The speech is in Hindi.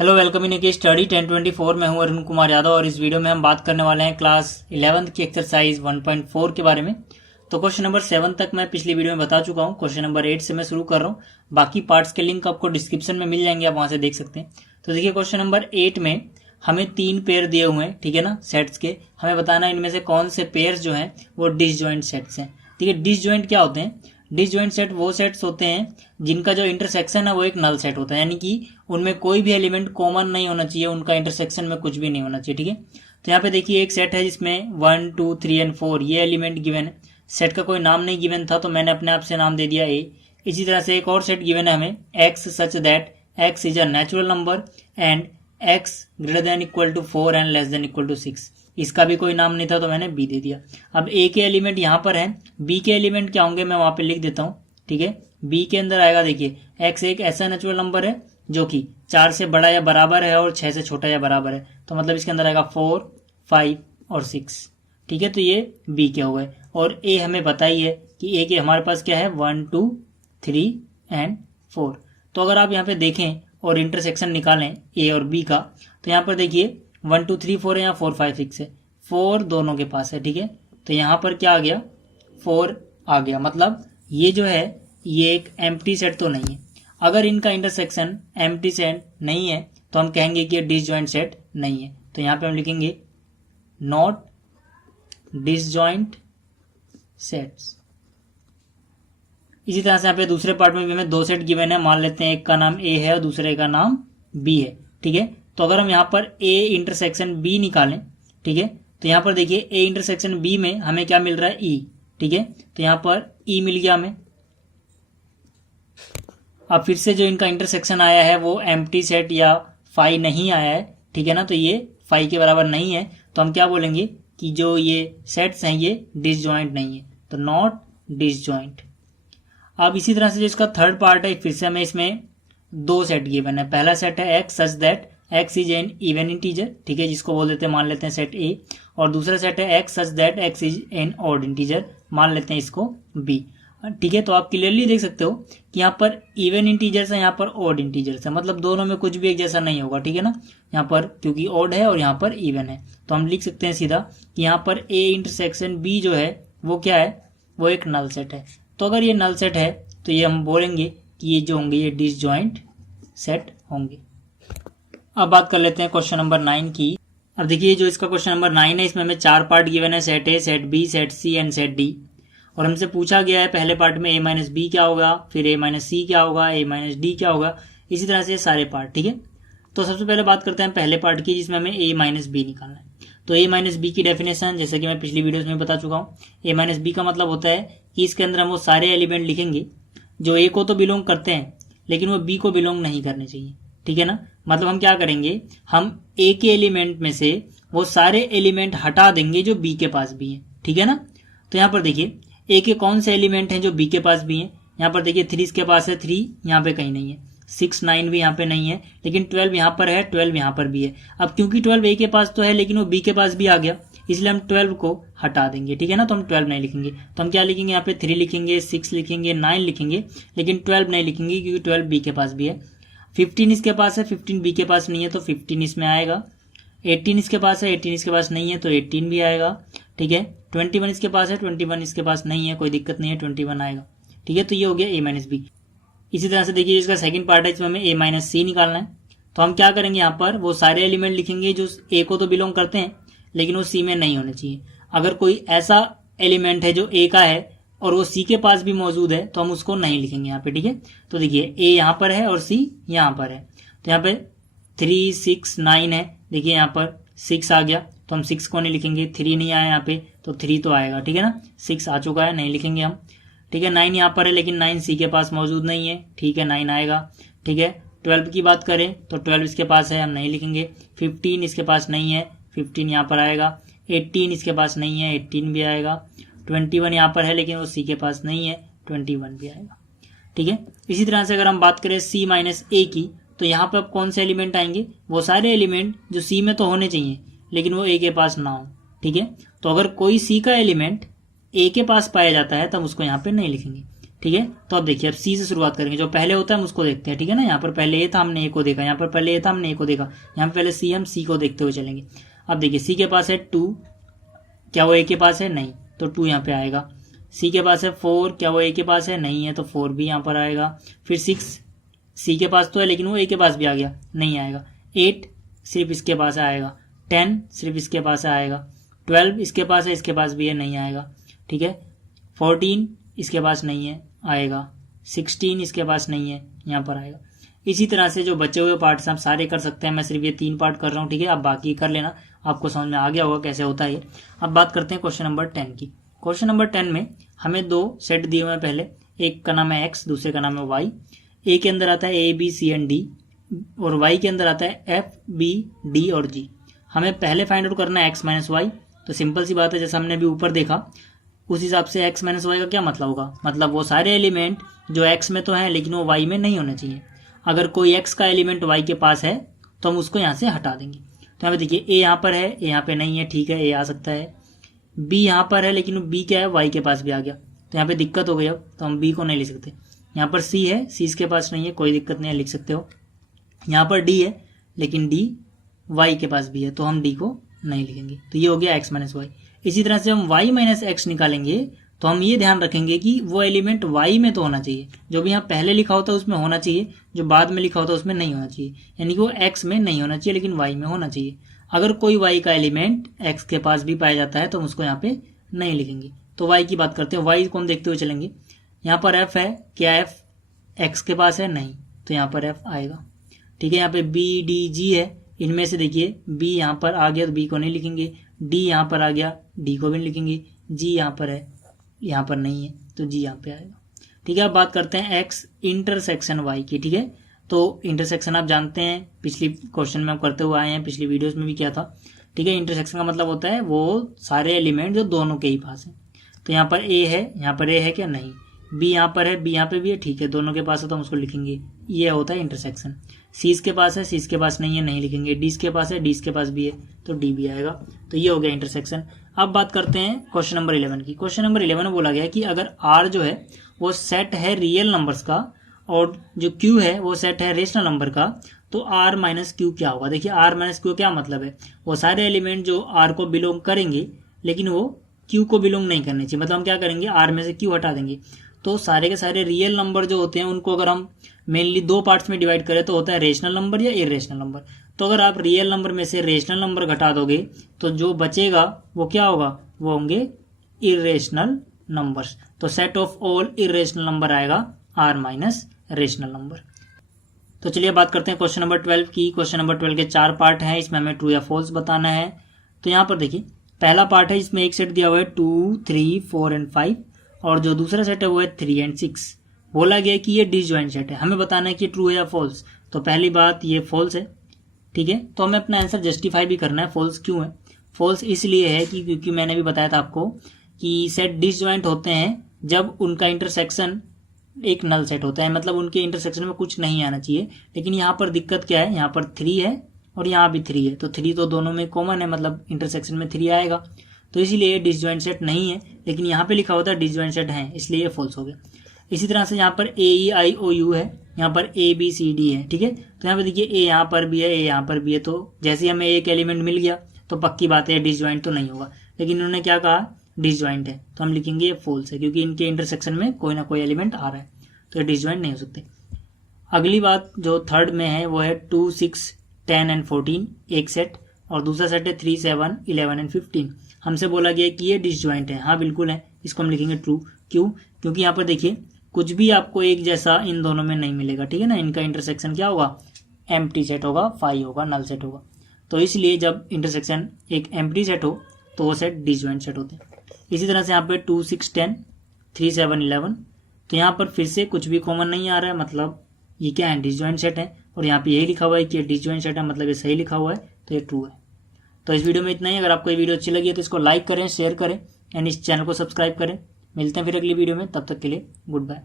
हेलो, वेलकम इन के स्टडी 1024 में हूं अरुण कुमार यादव और इस वीडियो में हम बात करने वाले हैं क्लास 11th की एक्सरसाइज 1.4 के बारे में। तो क्वेश्चन नंबर 7 तक मैं पिछली वीडियो में बता चुका हूं। क्वेश्चन नंबर 8 से मैं शुरू कर रहा हूं। बाकी पार्ट्स के लिंक आपको डिस्क्रिप्शन में मिल जाएंगे, आप वहां से देख सकते हैं। तो देखिए, क्वेश्चन नंबर 8 में हमें 3 पेयर दिए हुए हैं, ठीक है ना, सेट्स के। हमें बताना है इनमें से कौन से पेयर जो हैं वो डिसजॉइंट सेट्स हैं। ठीक है, डिसजॉइंट क्या होते हैं? डिसजॉइंट सेट वो सेट्स होते हैं जिनका जो इंटरसेक्शन है वो एक नल सेट होता है, यानी कि उनमें कोई भी एलिमेंट कॉमन नहीं होना चाहिए, उनका इंटरसेक्शन में कुछ भी नहीं होना चाहिए। ठीक है, तो यहाँ पे देखिए एक सेट है जिसमें 1, 2, 3 एंड 4 ये एलिमेंट गिवन है। सेट का कोई नाम नहीं गिवन था तो मैंने अपने आप से नाम दे दिया ए। इसी तरह से एक और सेट गिवन है हमें, x such that x is a natural number and x greater than equal to 4 and less than equal to 6। इसका भी कोई नाम नहीं था तो मैंने बी दे दिया। अब ए के एलिमेंट यहाँ पर हैं, बी के एलिमेंट क्या होंगे मैं वहां पे लिख देता हूँ। ठीक है, बी के अंदर आएगा, देखिए एक्स एक ऐसा नेचुरल नंबर है जो कि 4 से बड़ा या बराबर है और 6 से छोटा या बराबर है, तो मतलब इसके अंदर आएगा 4, 5 और 6। ठीक है, तो ये बी के हो गए। और ए हमें पता ही है कि ए के हमारे पास क्या है, 1, 2, 3 एंड 4। तो अगर आप यहाँ पे देखें और इंटरसेक्शन निकालें ए और बी का, तो यहाँ पर देखिए 1, 2, 3, 4 है, यहाँ 4, 5, 6 है। 4 दोनों के पास है। ठीक है, तो यहाँ पर क्या आ गया, 4 आ गया। मतलब ये जो है ये एक एम्प्टी सेट तो नहीं है। अगर इनका इंटरसेक्शन एम्प्टी सेट नहीं है तो हम कहेंगे कि ये डिसजॉइंट सेट नहीं है। तो यहाँ पे हम लिखेंगे नॉट डिसजॉइंट सेट्स। इसी तरह से यहाँ पे दूसरे पार्ट में भी हमें 2 सेट गिवन है। मान लेते हैं एक का नाम ए है और दूसरे का नाम बी है। ठीक है, तो अगर हम यहाँ पर ए इंटरसेक्शन बी निकालें, ठीक है, तो यहाँ पर देखिए ए इंटरसेक्शन बी में हमें क्या मिल रहा है, ई। ठीक है, तो यहाँ पर ई मिल गया हमें। अब फिर से जो इनका इंटरसेक्शन आया है वो एम्प्टी सेट या फाई नहीं आया है। ठीक है ना, तो ये फाई के बराबर नहीं है, तो हम क्या बोलेंगे कि जो ये सेट्स हैं ये डिसजॉइंट नहीं है, तो नॉट डिसजॉइंट। अब इसी तरह से जो इसका थर्ड पार्ट है, फिर से हमें इसमें 2 सेट गिवन है। पहला सेट है x such that x is an even integer, ठीक है, जिसको बोल देते हैं, मान लेते हैं सेट ए। और दूसरा सेट है x such that x is an odd integer, मान लेते हैं इसको बी। ठीक है, तो आप क्लियरली देख सकते हो कि यहाँ पर इवन इंटीजर्स है, यहाँ पर ऑड इंटीजर्स है, मतलब दोनों में कुछ भी एक जैसा नहीं होगा। ठीक है ना, यहाँ पर क्योंकि ऑड है और यहाँ पर इवन है, तो हम लिख सकते हैं सीधा कि यहाँ पर ए इंटरसेक्शन बी जो है वो क्या है, वो एक नल सेट है। तो अगर ये नल सेट है तो ये हम बोलेंगे कि ये जो होंगे ये डिसजॉइंट सेट होंगे। अब बात कर लेते हैं क्वेश्चन नंबर 9 की। अब देखिए जो इसका क्वेश्चन नंबर 9 है, इसमें हमें 4 पार्ट गिवन है, set A, set B, set C and set D. और हमसे पूछा गया है पहले पार्ट में ए माइनस बी क्या होगा, फिर ए माइनस सी क्या होगा, ए माइनस डी क्या होगा, इसी तरह से सारे पार्ट। ठीक है, तो सबसे पहले बात करते हैं पहले पार्ट की, जिसमें हमें ए माइनस बी निकालना है। तो ए माइनस बी की डेफिनेशन जैसे कि मैं पिछली वीडियोस में बता चुका हूँ। ए माइनस बी का मतलब होता है कि इसके अंदर हम वो सारे एलिमेंट लिखेंगे जो ए को तो बिलोंग करते हैं लेकिन वो बी को बिलोंग नहीं करने चाहिए। ठीक है ना, मतलब हम क्या करेंगे, हम ए के एलिमेंट में से वो सारे एलिमेंट हटा देंगे जो बी के पास भी हैं। ठीक है ना, तो यहाँ पर देखिए ए के कौन से एलिमेंट हैं जो बी के पास भी हैं। यहाँ पर देखिए 3 इसके पास है, 3 यहाँ पे कहीं नहीं है, 6, 9 भी यहाँ पे नहीं है, लेकिन 12 यहाँ पर है, 12 यहाँ पर भी है। अब क्योंकि 12 ए के पास तो है लेकिन वो बी के पास भी आ गया, इसलिए हम 12 को हटा देंगे। ठीक है ना, तो हम 12 नहीं लिखेंगे, तो हम क्या लिखेंगे, यहाँ पे 3 लिखेंगे, 6 लिखेंगे, 9 लिखेंगे, लेकिन 12 नहीं लिखेंगे क्योंकि 12 बी के पास भी है। 15 इसके पास है, 15 बी के पास नहीं है तो 15 इसमें आएगा। 18 इसके पास है, 18 इसके पास नहीं है तो 18 भी आएगा। ठीक है, 21 इसके पास है, 21 इसके पास नहीं है, कोई दिक्कत नहीं है, 21 आएगा। ठीक है, तो ये हो गया ए माइनस बी। इसी तरह से देखिए इसका सेकंड पार्ट है, इसमें हमें ए माइनस सी निकालना है। तो हम क्या करेंगे, यहाँ पर वो सारे एलिमेंट लिखेंगे जो ए को तो बिलोंग करते हैं लेकिन वो सी में नहीं होने चाहिए। अगर कोई ऐसा एलिमेंट है जो ए का है और वो सी के पास भी मौजूद है तो हम उसको नहीं लिखेंगे यहाँ पे। ठीक है, तो देखिए ए यहाँ पर है और सी यहाँ पर है, तो यहाँ पे 3, 6, 9 है, देखिए यहाँ पर 6 आ गया तो हम 6 को नहीं लिखेंगे, 3 नहीं आया यहाँ पे तो 3 तो आएगा। ठीक है ना, 6 आ चुका है, नहीं लिखेंगे हम। ठीक है, 9 यहाँ पर है लेकिन 9 सी के पास मौजूद नहीं है, ठीक है 9 आएगा। ठीक है, 12 की बात करें तो 12 इसके पास है, हम नहीं लिखेंगे। 15 इसके पास नहीं है, 15 यहाँ पर आएगा। 18 इसके पास नहीं है, 18 भी आएगा। 21 यहाँ पर है लेकिन वो सी के पास नहीं है, 21 भी आएगा। ठीक है, इसी तरह से अगर हम बात करें सी माइनस ए की, तो यहाँ पर अब कौन से एलिमेंट आएंगे, वो सारे एलिमेंट जो सी में तो होने चाहिए लेकिन वो ए के पास ना हो। ठीक है, तो अगर कोई सी का एलिमेंट ए के पास पाया जाता है तब उसको यहाँ पे नहीं लिखेंगे। ठीक है। तो अब देखिए अब सी से शुरुआत करेंगे, जो पहले होता है हम उसको देखते हैं, ठीक है ना। यहाँ पर पहले ए था, हमने ए को देखा, यहाँ पर पहले ए था, हमने ए को देखा, यहाँ पर पहले सी, हम सी को देखते हुए चलेंगे। अब देखिए सी के पास है 2, क्या वो ए के पास है? नहीं, तो 2 यहाँ पे आएगा। सी के पास है 4, क्या वो ए के पास है? नहीं है, तो 4 भी यहाँ पर आएगा। फिर 6 सी के पास तो है लेकिन वो ए के पास भी आ गया, नहीं आएगा। 8 सिर्फ इसके पास आएगा। 10 सिर्फ इसके पास आएगा। 12 इसके पास है, इसके पास भी है, नहीं आएगा, ठीक है। 14 इसके पास नहीं है, आएगा। 16 इसके पास नहीं है, यहाँ पर आएगा। इसी तरह से जो बचे हुए पार्ट्स आप सारे कर सकते हैं, मैं सिर्फ ये 3 पार्ट कर रहा हूँ, ठीक है। आप बाकी कर लेना, आपको समझ में आ गया होगा कैसे होता है ये। अब बात करते हैं क्वेश्चन नंबर 10 की। क्वेश्चन नंबर 10 में हमें 2 सेट दिए हुए हैं पहले, एक का नाम है एक्स, दूसरे का नाम है वाई। ए के अंदर आता है A B C and D, और वाई के अंदर आता है एफ बी डी और जी। हमें पहले फाइंड आउट करना है एक्स माइनस वाई। तो सिंपल सी बात है, जैसे हमने अभी ऊपर देखा उस हिसाब से एक्स माइनस वाई का क्या मतलब होगा, मतलब वो सारे एलिमेंट जो एक्स में तो हैं लेकिन वो वाई में नहीं होने चाहिए। अगर कोई एक्स का एलिमेंट वाई के पास है तो हम उसको यहाँ से हटा देंगे। तो यहाँ पे देखिए ए यहाँ पर है, ए यहाँ पे नहीं है, ठीक है, ए आ सकता है। बी यहाँ पर है लेकिन बी क्या है, वाई के पास भी आ गया, तो यहाँ पे दिक्कत हो गई। अब तो हम बी को नहीं लिख सकते। यहाँ पर सी है, सी इसके पास नहीं है, कोई दिक्कत नहीं है, लिख सकते हो। यहाँ पर डी है लेकिन डी वाई के पास भी है, तो हम डी को नहीं लिखेंगे। तो ये हो गया एक्स माइनस वाई। इसी तरह से हम वाई माइनस एक्स निकालेंगे तो हम ये ध्यान रखेंगे कि वो एलिमेंट वाई में तो होना चाहिए, जो भी यहाँ पहले लिखा होता है उसमें होना चाहिए, जो बाद में लिखा होता है उसमें नहीं होना चाहिए। यानी कि वो एक्स में नहीं होना चाहिए लेकिन वाई में होना चाहिए। अगर कोई वाई का एलिमेंट एक्स के पास भी पाया जाता है तो हम उसको यहाँ पे नहीं लिखेंगे। तो वाई की बात करते हैं, वाई को हम देखते हुए चलेंगे। यहाँ पर एफ है, क्या एफ एक्स के पास है? नहीं, तो यहाँ पर एफ आएगा, ठीक है। यहाँ पे बी डी जी है, इनमें से देखिए बी यहाँ पर आ गया तो बी को नहीं लिखेंगे, डी यहाँ पर आ गया, डी को भी नहीं लिखेंगे, जी यहाँ पर है, यहाँ पर नहीं है, तो जी यहाँ पे आएगा, ठीक है। अब बात करते हैं एक्स इंटरसेक्शन वाई की, ठीक है। तो इंटरसेक्शन आप जानते हैं, पिछली क्वेश्चन में हम करते हुए आए हैं, पिछली वीडियोस में भी किया था, ठीक है। इंटरसेक्शन का मतलब होता है वो सारे एलिमेंट जो दोनों के ही पास है। तो यहाँ पर ए है, यहाँ पर ए है क्या? नहीं। बी यहाँ पर है, बी यहाँ पे भी है, ठीक है, दोनों के पास है तो हम उसको लिखेंगे, ये होता है इंटरसेक्शन। सी इसके पास है, सी इसके पास नहीं है, नहीं लिखेंगे। डी इसके पास है, डी इसके पास भी है, तो डी भी आएगा। तो ये हो गया इंटरसेक्शन। अब बात करते हैं क्वेश्चन नंबर 11 की। क्वेश्चन नंबर 11 में बोला गया है कि अगर आर जो है वो सेट है रियल नंबर्स का और जो क्यू है वो सेट है रेशनल नंबर का, तो आर माइनस क्यू क्या होगा। देखिए आर माइनस क्यू क्या मतलब है, वो सारे एलिमेंट जो आर को बिलोंग करेंगे लेकिन वो क्यू को बिलोंग नहीं करने चाहिए। मतलब हम क्या करेंगे, आर में से क्यू हटा देंगे। तो सारे के सारे रियल नंबर जो होते हैं उनको अगर हम मेनली 2 पार्ट्स में डिवाइड करें तो होता है रेशनल नंबर या इरेशनल नंबर। तो अगर आप रियल नंबर में से रेशनल नंबर घटा दोगे तो जो बचेगा वो क्या होगा, वो होंगे इरेशनल नंबर्स। तो set of all irrational number आएगा आर माइनस रेशनल नंबर। तो चलिए बात करते हैं क्वेश्चन नंबर 12 की। क्वेश्चन नंबर 12 के 4 पार्ट हैं, इसमें हमें ट्रू या फॉल्स बताना है। तो यहाँ पर देखिए पहला पार्ट है, इसमें एक सेट दिया हुआ है 2, 3, 4 एंड 5, और जो दूसरा सेट है वो है 3 एंड 6। बोला गया कि ये डिसजॉइंट सेट है, हमें बताना है कि ट्रू है या फॉल्स। तो पहली बात ये फॉल्स है, ठीक है। तो हमें अपना आंसर जस्टिफाई भी करना है, फॉल्स क्यों है। फॉल्स इसलिए है कि क्योंकि मैंने भी बताया था आपको कि सेट डिसजॉइंट होते हैं जब उनका इंटरसेक्शन एक नल सेट होता है, मतलब उनके इंटरसेक्शन में कुछ नहीं आना चाहिए। लेकिन यहाँ पर दिक्कत क्या है, यहाँ पर 3 है और यहाँ भी 3 है, तो 3 तो दोनों में कॉमन है, मतलब इंटरसेक्शन में 3 आएगा, तो इसीलिए डिसजॉइंट सेट नहीं है। लेकिन यहाँ पे लिखा होता है डिसजॉइंट सेट है, इसलिए ये फॉल्स हो गया। इसी तरह से यहाँ पर AEIOU है, यहाँ पर ABCD है, ठीक है। तो यहाँ पे देखिए ए यहाँ पर भी है, ए यहाँ पर भी है, तो जैसे हमें एक एलिमेंट मिल गया तो पक्की बात है डिसजॉइंट तो नहीं होगा। लेकिन इन्होंने क्या कहा, डिसजॉइंट है, तो हम लिखेंगे ये फॉल्स है, क्योंकि इनके इंटरसेक्शन में कोई ना कोई एलिमेंट आ रहा है, तो ये डिसजॉइंट नहीं हो सकते। अगली बात जो थर्ड में है वो है 2, 6, 10 एंड 14 एक सेट, और दूसरा सेट है 3, 7, 11 एंड 15। हमसे बोला गया कि ये डिसजॉइंट है, हाँ बिल्कुल है, इसको हम लिखेंगे ट्रू। क्यों, क्योंकि यहाँ पर देखिए कुछ भी आपको एक जैसा इन दोनों में नहीं मिलेगा, ठीक है ना। इनका इंटरसेक्शन क्या होगा, एम्प्टी सेट होगा, फाई होगा, नल सेट होगा। तो इसलिए जब इंटरसेक्शन एक एम्प्टी सेट हो तो वो सेट डिसजॉइंट सेट होते हैं। इसी तरह से यहाँ पे 2, 6, 10, 3, 7, 11, तो यहाँ पर फिर से कुछ भी कॉमन नहीं आ रहा है, मतलब ये क्या है, डिसजॉइंट सेट है। और यहाँ पे यही लिखा हुआ है कि डिसजॉइंट सेट है, मतलब ये सही लिखा हुआ है, तो ये ट्रू है। तो इस वीडियो में इतना ही। अगर आपको ये वीडियो अच्छी लगी है तो इसको लाइक करें, शेयर करें एंड इस चैनल को सब्सक्राइब करें। मिलते हैं फिर अगली वीडियो में, तब तक के लिए गुड बाय।